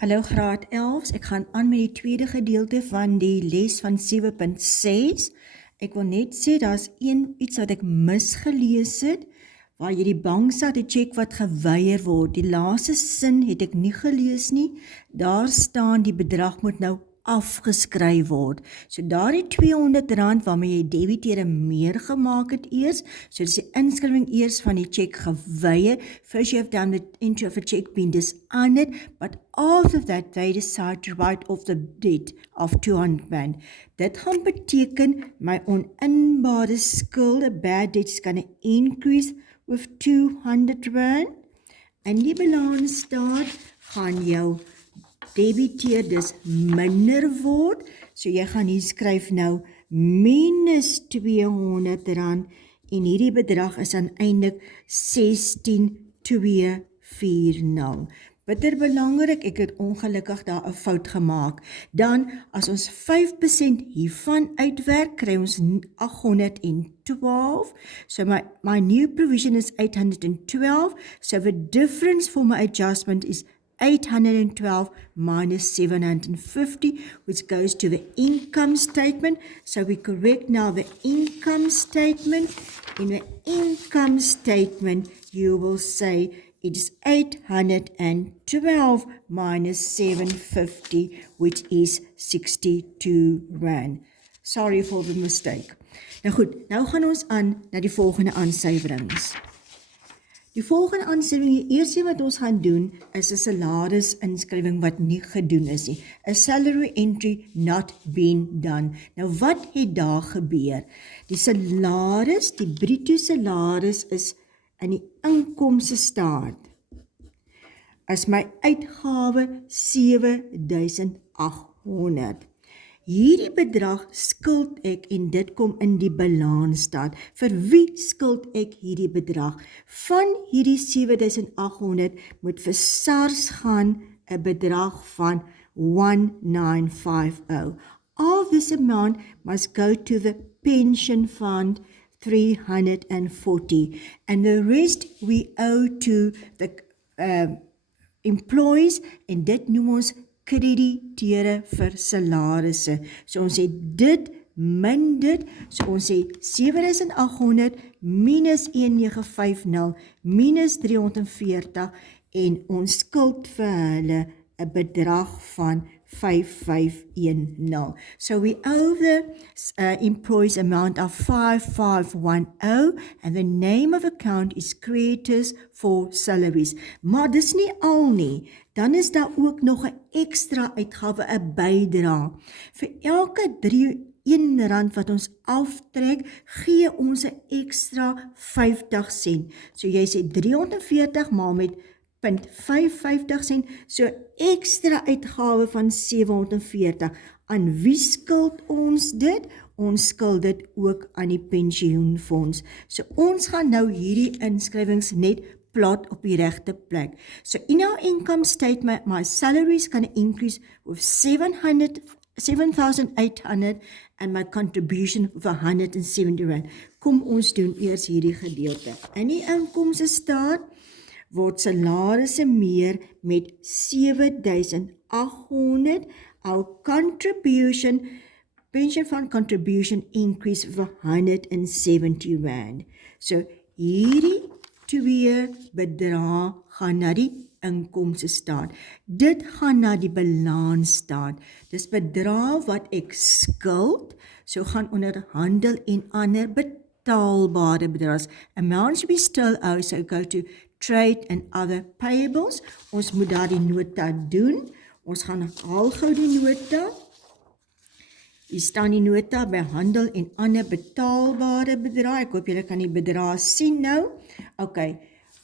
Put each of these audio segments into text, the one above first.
Hallo graad 11, ek gaan aan met die tweede gedeelte van die les van 7.6. Ek wil net sê, daar's iets wat ek misgelees het, waar jy die bank staat die check wat geweier word. Die laaste sin het ek nie gelees nie, daar staan die bedrag moet nou afgeskryf word. So daardie R200 waarmee jy debiteure meer gemaak het eers, so dis die inskrywing eers van die check geweier. First you have done the entry of a check being dishonored, but after that they decide to write off the debt of R200. Dit gaan beteken my oninbare skulde, bad debts gonna increase with R200. En die balans staat gaan jou debiteer dus minder word, so jy gaan hier skryf nou minus R200 en hierdie bedrag is aaneindelik 16,240. Bitter belangrik, ek het ongelukkig daar 'n fout gemaak. Dan, as ons 5% hiervan uitwerk, kry ons 812. So my new provision is 812. So the difference for my adjustment is 812 minus 750, which goes to the income statement. So we correct now the income statement. In the income statement, you will say it is 812 minus 750, which is R62. Sorry for the mistake. Nou goed, nou gaan ons aan na die volgende aansuiwerings. Die volgende aanskrywing, die eerste wat ons gaan doen, is 'n salarisinskryving wat nie gedoen is nie. A salary entry not been done. Nou wat het daar gebeur? Die salaris, die bruto salaris is in die inkomste staat. As my uitgawe 7.800. Hierdie bedrag skuld ek en dit kom in die balansstaat. Vir wie skuld ek hierdie bedrag? Van hierdie 7.800 moet vir SARS gaan 'n bedrag van 1950. All this amount must go to the pension fund 340 and the rest we owe to the employees en dit noem ons krediteure vir salarisse. So ons sê dit min dit, so ons sê 7.800 minus 1950 minus 340 en ons skuld vir hulle 'n bedrag van 5510. So we owe the employees amount of 5510 and the name of account is creditors for salaries. Maar dis nie al nie. Dan is daar ook nog 'n ekstra uitgawe, 'n bydrae. Vir elke R1 wat ons aftrek, gee ons 'n ekstra 50 sent. So jy sê 340 maal met 0.55 sent, so ekstra uitgawe van 740. Aan wie skuld ons dit? Ons skuld dit ook aan die pensioenfonds. So ons gaan nou hierdie inskrywings net plot op die regte plek. So in our income statement, my salary is going to increase with 7,800 and my contribution of R170. Kom ons doen eers hierdie gedeelte. In die inkomste staat word salarisse meer met 7.800. Our contribution, pension fund contribution increase of R170. So hierdie twee bedrag gaan na die inkomste staat. Dit gaan na die balans staat. Dis bedrag wat ek skuld, so gaan onder handel en ander betaalbare bedrag. Amounts we still owe, so go to trade and other payables. Ons moet daar die nota doen. Ons gaan haal gou die nota. Hier staan die nota by handel en ander betaalbare bedrag. Ek hoop julle kan die bedrag sien nou. Ok,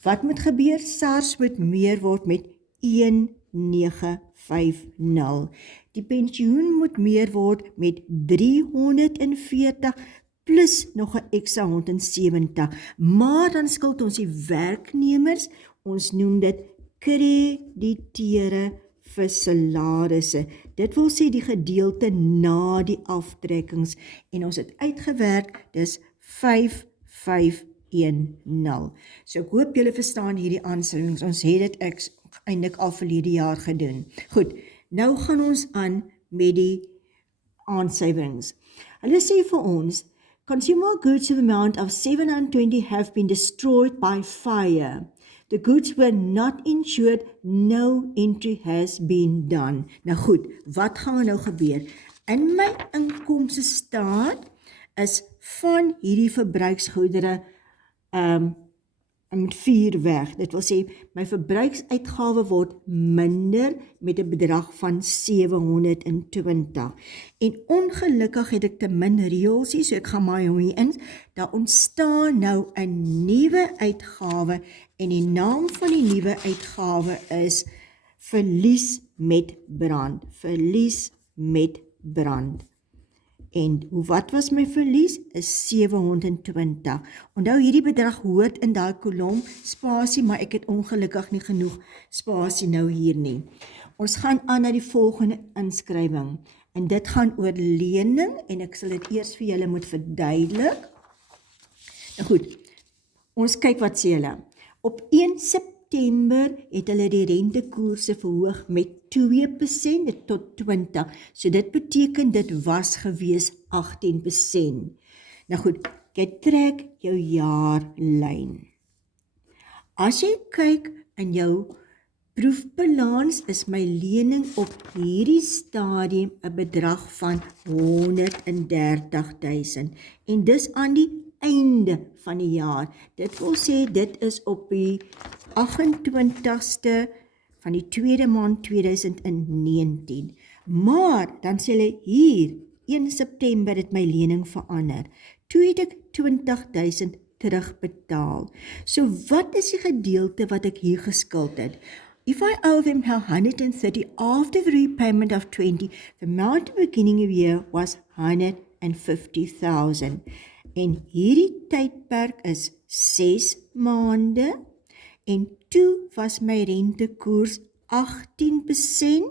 wat moet gebeur? SARS moet meer word met 1950. Die pensioen moet meer word met 340 plus nog 'n ekstra 170. Maar dan skuld ons die werknemers, ons noem dit krediteure vir salarisse. Dit wil sê die gedeelte na die aftrekkings en ons het uitgewerk, dis 5510. So ek hoop julle verstaan hierdie aanskrywings. Ons het dit eintlik al verlede jaar gedoen. Goed, nou gaan ons aan met die aansuiwerings. Hulle sê vir ons, consumer goods of amount of 720 have been destroyed by fire. The goods were not insured, no entry has been done. Nou goed, wat gaan nou gebeur? In my inkomste staat is van hierdie verbruiksgoedere met 4 weg. Dit wil sê, my verbruiksuitgawe word minder met 'n bedrag van 720. En ongelukkig het ek te min reëlsie, so ek gaan maar hier in. Daar ontstaan nou 'n nuwe uitgawe en die naam van die nuwe uitgawe is verlies met brand. Verlies met brand. En wat was my verlies? Is 720. Onthou, hierdie bedrag hoort in daai kolom spasie, maar ek het ongelukkig nie genoeg spasie nou hier nie. Ons gaan aan na die volgende inskrywing. En dit gaan oor lening, en ek sal dit eers vir julle moet verduidelik. Nou goed, ons kyk wat sê hulle. Op 1 September het hulle die rentekoerse verhoog met 2% tot 20. So dit beteken dit was gewees 18%. Nou goed, jy trek jou jaarlyn. As jy kyk in jou proefbalans, is my lening op hierdie stadium 'n bedrag van 130.000 en dis aan die einde van die jaar. Dit wil sê dit is op die 28ste van die tweede maand 2019. Maar dan sê hulle hier 1 September het my lening verander. Toe het ek 20.000 terugbetaal. So wat is die gedeelte wat ek hier geskuld het? If I owe them 130 after the repayment of 20, the amount at the beginning of the year was 150,000. En hierdie tydperk is 6 maande en toe was my rentekoers 18%,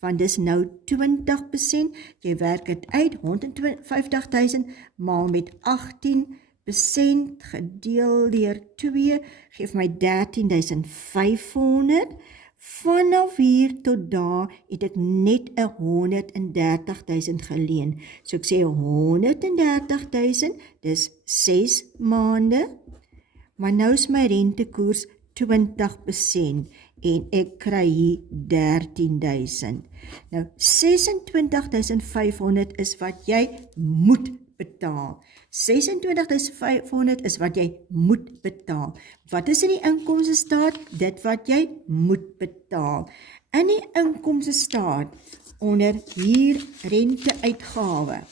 want dis nou 20%. Jy werk dit uit, 150.000 maal met 18% gedeel deur 2, geef my 13.500. Vanaf hier tot daar het ek net 130.000 geleen. So ek sê 130.000, dis 6 maande, maar nou is my rentekoers 20% en ek kry hier 13.000. Nou 26.500 is wat jy moet betaal. 26.500 is wat jy moet betaal. Wat is in die inkomste staat? Dit wat jy moet betaal. In die inkomste staat onder hier renteuitgawe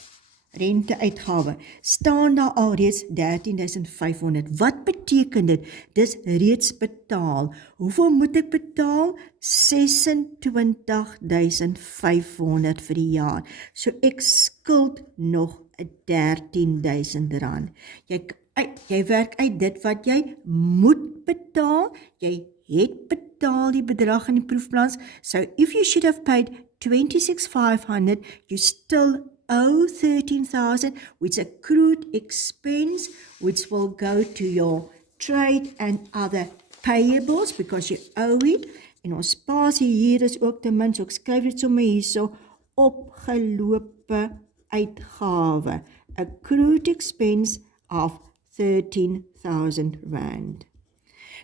staan daar alreeds 13.500. Wat beteken dit? Dis reeds betaal. Hoeveel moet ek betaal? 26.500 vir die jaar. So ek skuld nog 13.000 rand. Jy werk uit dit wat jy moet betaal. Jy het betaal die bedrag in die proefbalans. So if you should have paid 26.500, you still owe 13,000, which accrued expense, which will go to your trade and other payables, because you owe it. En ons spasie hier is ook te min, so ek skryf dit sommer hierso, opgelope uitgawe, accrued expense of 13,000 rand.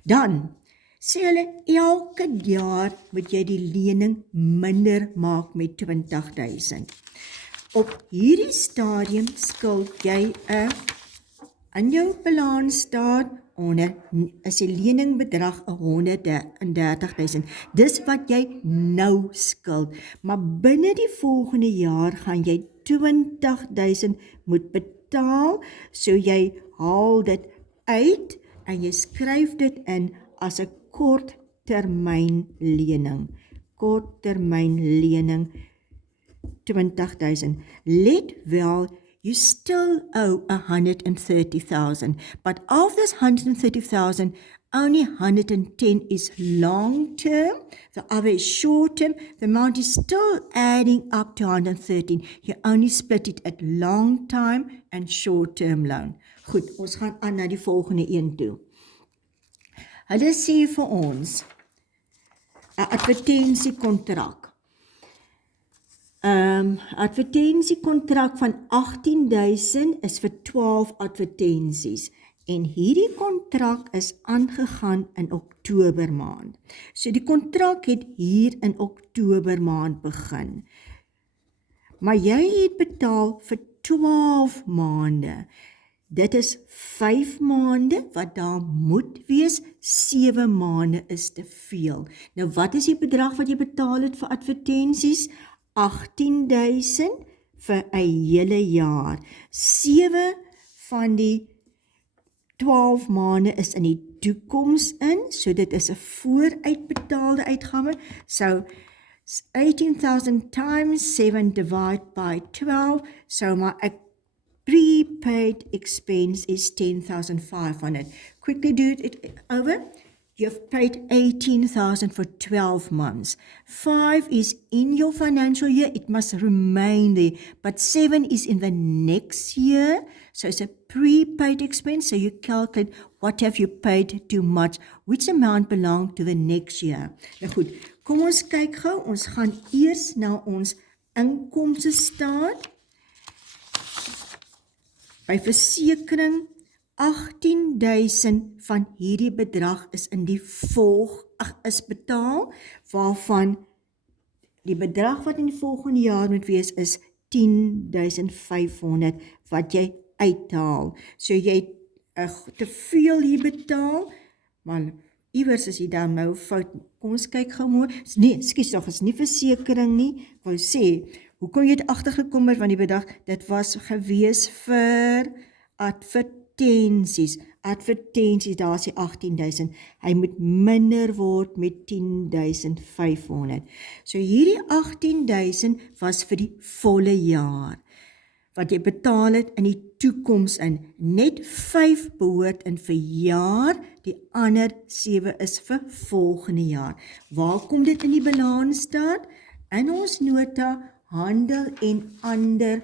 Dan sê hulle, elke jaar moet jy die lening minder maak met 20.000. Op hierdie stadium skuld jy in jou balans staat onder, is die leningbedrag 130.000. Dis wat jy nou skuld. Maar binne die volgende jaar gaan jy 20.000 moet betaal, so jy haal dit uit en jy skryf dit in as 'n korttermyn lening. Korttermyn lening 20.000. Let well, you still owe 130,000, but of this 130,000, only 110 is long term, the other is short term. The amount is still adding up to 113. You only split it at long time and short term loan. Goed, ons gaan aan na die volgende een toe. Hulle sê vir ons, advertensiekontrak. Advertensiekontrak van 18.000 is vir 12 advertensies. En hierdie kontrak is aangegaan in Oktober maand. So die kontrak het hier in Oktober maand begin. Maar jy het betaal vir 12 maande. Dit is 5 maande wat daar moet wees, 7 maande is te veel. Nou wat is die bedrag wat jy betaal het vir advertensies? 18.000 vir 'n hele jaar. 7 van die 12 maande is in die toekoms in, so dit is 'n vooruitbetaalde uitgawe. So 18,000 times 7 divided by 12, so my prepaid expense is 10,500. Quickly do it over. You've paid 18,000 for 12 months. 5 is in your financial year, it must remain there. But 7 is in the next year, so it's a prepaid expense. So you calculate what have you paid too much, which amount belong to the next year. Nou goed, kom ons kyk gou, ons gaan eers na ons inkomste staat. By versekering 18.000 van hierdie bedrag is in die is betaal, waarvan die bedrag wat in die volgende jaar moet wees is 10.500 wat jy uithaal. So jy te veel hier betaal, maar iewers is jy dan nou fout. Kom ons kyk gou mooi. Nee, ekskuus tog, is nie versekering nie. Ek wou sê, hoe kon jy dit agtergekom het van die bedrag? Dit was gewees vir advertensies. Advertensies, daar is die 18.000. Hy moet minder word met 10.500. So hierdie 18.000 was vir die volle jaar. Wat jy betaal het in die toekoms in. Net 5 behoort in vir jaar, die ander 7 is vir volgende jaar. Waar kom dit in die balans staat? In ons nota, handel en ander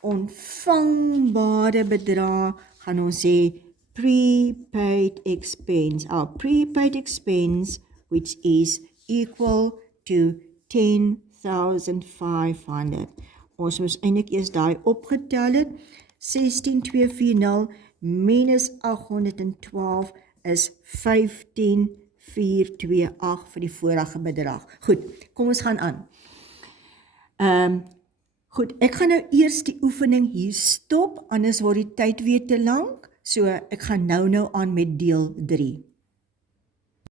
ontvangbare bedrag, gaan ons sê prepaid expense. Our prepaid expense, which is equal to 10,500. Ons moes eintlik eers daai opgetel het. 16,240 minus 812 is 15,428 vir die vorige bedrag. Goed, kom ons gaan aan. Goed, ek gaan nou eers die oefening hier stop, anders word die tyd weer te lank. So ek gaan nou aan met deel 3.